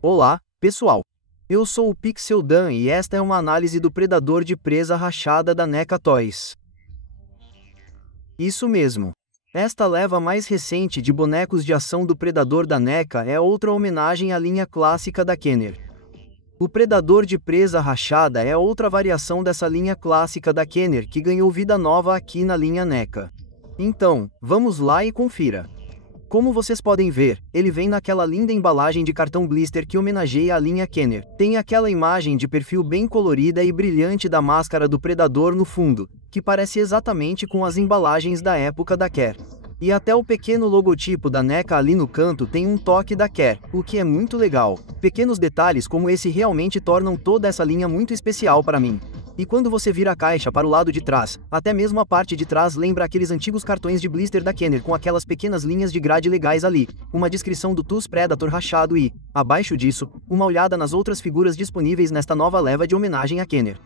Olá, pessoal! Eu sou o Pixel Dan e esta é uma análise do predador de presa rachada da NECA Toys. Isso mesmo. Esta leva mais recente de bonecos de ação do predador da NECA é outra homenagem à linha clássica da Kenner. O predador de presa rachada é outra variação dessa linha clássica da Kenner que ganhou vida nova aqui na linha NECA. Então, vamos lá e confira. Como vocês podem ver, ele vem naquela linda embalagem de cartão blister que homenageia a linha Kenner. Tem aquela imagem de perfil bem colorida e brilhante da máscara do predador no fundo, que parece exatamente com as embalagens da época da Care. E até o pequeno logotipo da NECA ali no canto tem um toque da Care, o que é muito legal. Pequenos detalhes como esse realmente tornam toda essa linha muito especial para mim. E quando você vira a caixa para o lado de trás, até mesmo a parte de trás lembra aqueles antigos cartões de blister da Kenner com aquelas pequenas linhas de grade legais ali, uma descrição do TUS Predator rachado e, abaixo disso, uma olhada nas outras figuras disponíveis nesta nova leva de homenagem à Kenner.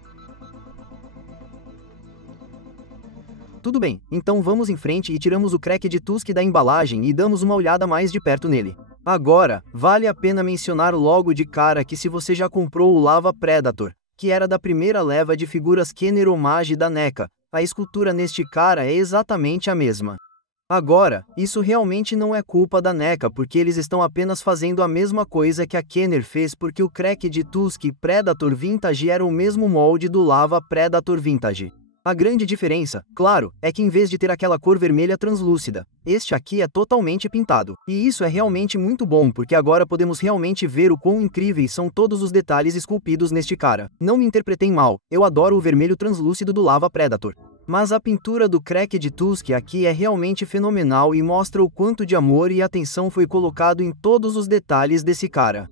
Tudo bem, então vamos em frente e tiramos o Cracked Tusk da embalagem e damos uma olhada mais de perto nele. Agora, vale a pena mencionar logo de cara que se você já comprou o Lava Predator, que era da primeira leva de figuras Kenner Homage da NECA, a escultura neste cara é exatamente a mesma. Agora, isso realmente não é culpa da NECA porque eles estão apenas fazendo a mesma coisa que a Kenner fez porque o Cracked Tusk Predator Vintage era o mesmo molde do Lava Predator Vintage. A grande diferença, claro, é que em vez de ter aquela cor vermelha translúcida, este aqui é totalmente pintado. E isso é realmente muito bom porque agora podemos realmente ver o quão incríveis são todos os detalhes esculpidos neste cara. Não me interpretem mal, eu adoro o vermelho translúcido do Lava Predator. Mas a pintura do Cracked Tusk aqui é realmente fenomenal e mostra o quanto de amor e atenção foi colocado em todos os detalhes desse cara.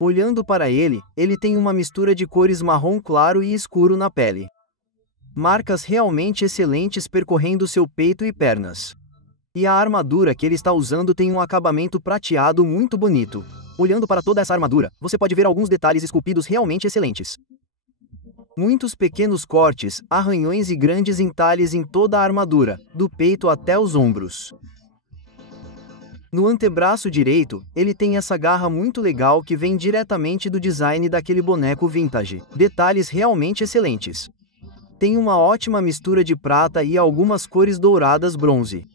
Olhando para ele, ele tem uma mistura de cores marrom claro e escuro na pele. Marcas realmente excelentes percorrendo seu peito e pernas. E a armadura que ele está usando tem um acabamento prateado muito bonito. Olhando para toda essa armadura, você pode ver alguns detalhes esculpidos realmente excelentes. Muitos pequenos cortes, arranhões e grandes entalhes em toda a armadura, do peito até os ombros. No antebraço direito, ele tem essa garra muito legal que vem diretamente do design daquele boneco vintage. Detalhes realmente excelentes. Tem uma ótima mistura de prata e algumas cores douradas bronze.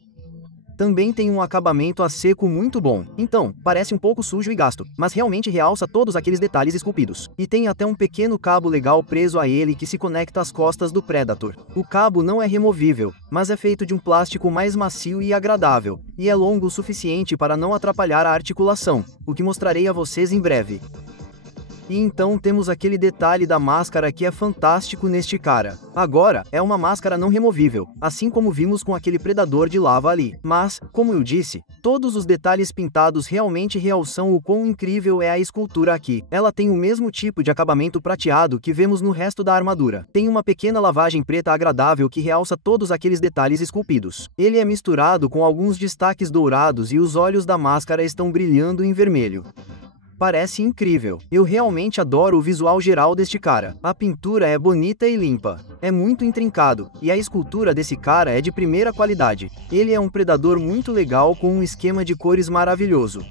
Também tem um acabamento a seco muito bom. Então, parece um pouco sujo e gasto, mas realmente realça todos aqueles detalhes esculpidos. E tem até um pequeno cabo legal preso a ele que se conecta às costas do Predator. O cabo não é removível, mas é feito de um plástico mais macio e agradável, e é longo o suficiente para não atrapalhar a articulação, o que mostrarei a vocês em breve. E então temos aquele detalhe da máscara que é fantástico neste cara. Agora, é uma máscara não removível, assim como vimos com aquele predador de lava ali. Mas, como eu disse, todos os detalhes pintados realmente realçam o quão incrível é a escultura aqui. Ela tem o mesmo tipo de acabamento prateado que vemos no resto da armadura. Tem uma pequena lavagem preta agradável que realça todos aqueles detalhes esculpidos. Ele é misturado com alguns destaques dourados e os olhos da máscara estão brilhando em vermelho. Parece incrível. Eu realmente adoro o visual geral deste cara. A pintura é bonita e limpa. É muito intrincado, e a escultura desse cara é de primeira qualidade. Ele é um predador muito legal com um esquema de cores maravilhoso.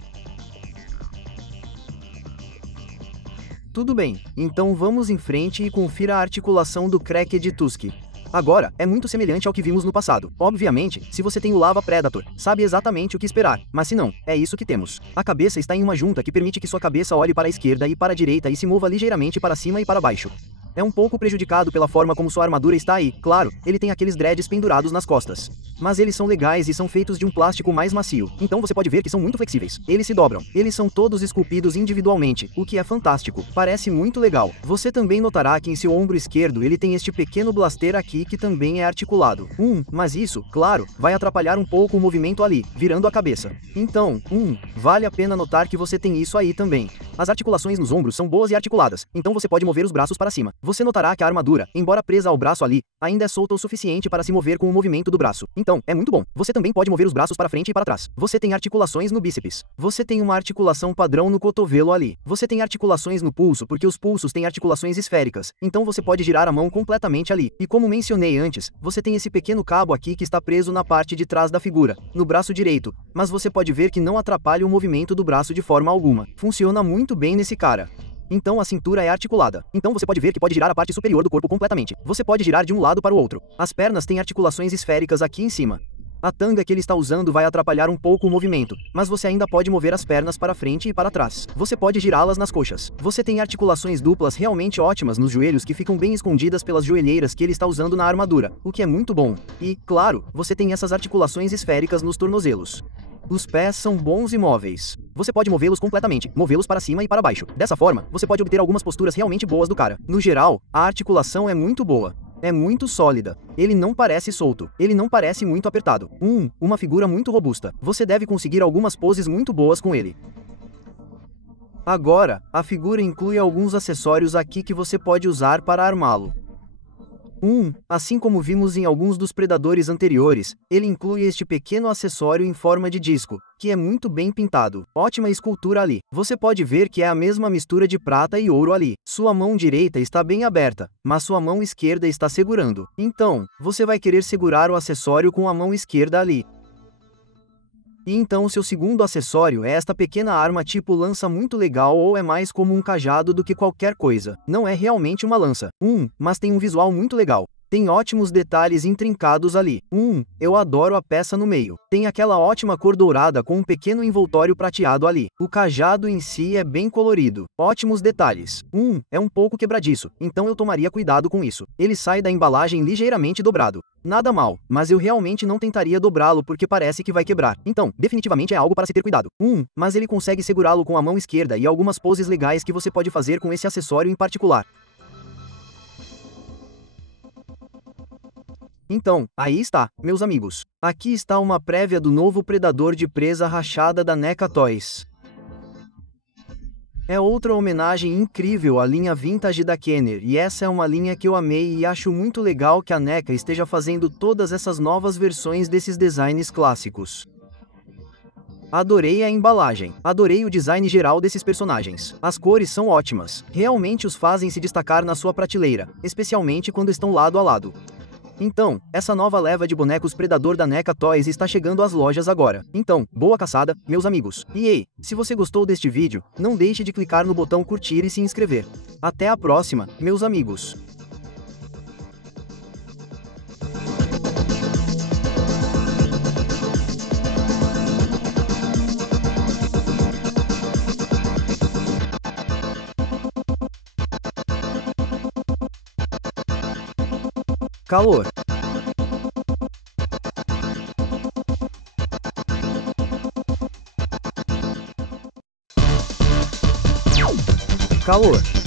Tudo bem, então vamos em frente e confira a articulação do Cracked Tusk. Agora, é muito semelhante ao que vimos no passado. Obviamente, se você tem o Lava Predator, sabe exatamente o que esperar, mas se não, é isso que temos. A cabeça está em uma junta que permite que sua cabeça olhe para a esquerda e para a direita e se mova ligeiramente para cima e para baixo. É um pouco prejudicado pela forma como sua armadura está aí, claro, ele tem aqueles dreads pendurados nas costas. Mas eles são legais e são feitos de um plástico mais macio, então você pode ver que são muito flexíveis. Eles se dobram, eles são todos esculpidos individualmente, o que é fantástico, parece muito legal. Você também notará que em seu ombro esquerdo ele tem este pequeno blaster aqui que também é articulado. Mas isso, claro, vai atrapalhar um pouco o movimento ali, virando a cabeça. Então, vale a pena notar que você tem isso aí também. As articulações nos ombros são boas e articuladas, então você pode mover os braços para cima. Você notará que a armadura, embora presa ao braço ali, ainda é solta o suficiente para se mover com o movimento do braço. Então, é muito bom. Você também pode mover os braços para frente e para trás. Você tem articulações no bíceps. Você tem uma articulação padrão no cotovelo ali. Você tem articulações no pulso, porque os pulsos têm articulações esféricas, então você pode girar a mão completamente ali. E como mencionei antes, você tem esse pequeno cabo aqui que está preso na parte de trás da figura, no braço direito, mas você pode ver que não atrapalha o movimento do braço de forma alguma. Funciona muito bem nesse cara. Então a cintura é articulada. Então você pode ver que pode girar a parte superior do corpo completamente. Você pode girar de um lado para o outro. As pernas têm articulações esféricas aqui em cima. A tanga que ele está usando vai atrapalhar um pouco o movimento, mas você ainda pode mover as pernas para frente e para trás. Você pode girá-las nas coxas. Você tem articulações duplas realmente ótimas nos joelhos que ficam bem escondidas pelas joelheiras que ele está usando na armadura, o que é muito bom. E, claro, você tem essas articulações esféricas nos tornozelos. Os pés são bons e móveis. Você pode movê-los completamente, movê-los para cima e para baixo. Dessa forma, você pode obter algumas posturas realmente boas do cara. No geral, a articulação é muito boa. É muito sólida. Ele não parece solto. Ele não parece muito apertado. Uma figura muito robusta. Você deve conseguir algumas poses muito boas com ele. Agora, a figura inclui alguns acessórios aqui que você pode usar para armá-lo. Assim como vimos em alguns dos predadores anteriores, ele inclui este pequeno acessório em forma de disco, que é muito bem pintado. Ótima escultura ali. Você pode ver que é a mesma mistura de prata e ouro ali. Sua mão direita está bem aberta, mas sua mão esquerda está segurando. Então, você vai querer segurar o acessório com a mão esquerda ali. E então seu segundo acessório é esta pequena arma tipo lança muito legal ou é mais como um cajado do que qualquer coisa. Não é realmente uma lança. Mas tem um visual muito legal. Tem ótimos detalhes intrincados ali. Eu adoro a peça no meio. Tem aquela ótima cor dourada com um pequeno envoltório prateado ali. O cajado em si é bem colorido. Ótimos detalhes. É um pouco quebradiço, então eu tomaria cuidado com isso. Ele sai da embalagem ligeiramente dobrado. Nada mal, mas eu realmente não tentaria dobrá-lo porque parece que vai quebrar. Então, definitivamente é algo para se ter cuidado. Mas ele consegue segurá-lo com a mão esquerda e algumas poses legais que você pode fazer com esse acessório em particular. Então, aí está, meus amigos. Aqui está uma prévia do novo predador de presa rachada da NECA Toys. É outra homenagem incrível à linha vintage da Kenner, e essa é uma linha que eu amei e acho muito legal que a NECA esteja fazendo todas essas novas versões desses designs clássicos. Adorei a embalagem, adorei o design geral desses personagens. As cores são ótimas, realmente os fazem se destacar na sua prateleira, especialmente quando estão lado a lado. Então, essa nova leva de bonecos Predador da NECA Toys está chegando às lojas agora. Então, boa caçada, meus amigos. E ei, se você gostou deste vídeo, não deixe de clicar no botão curtir e se inscrever. Até a próxima, meus amigos. Calor. Calor.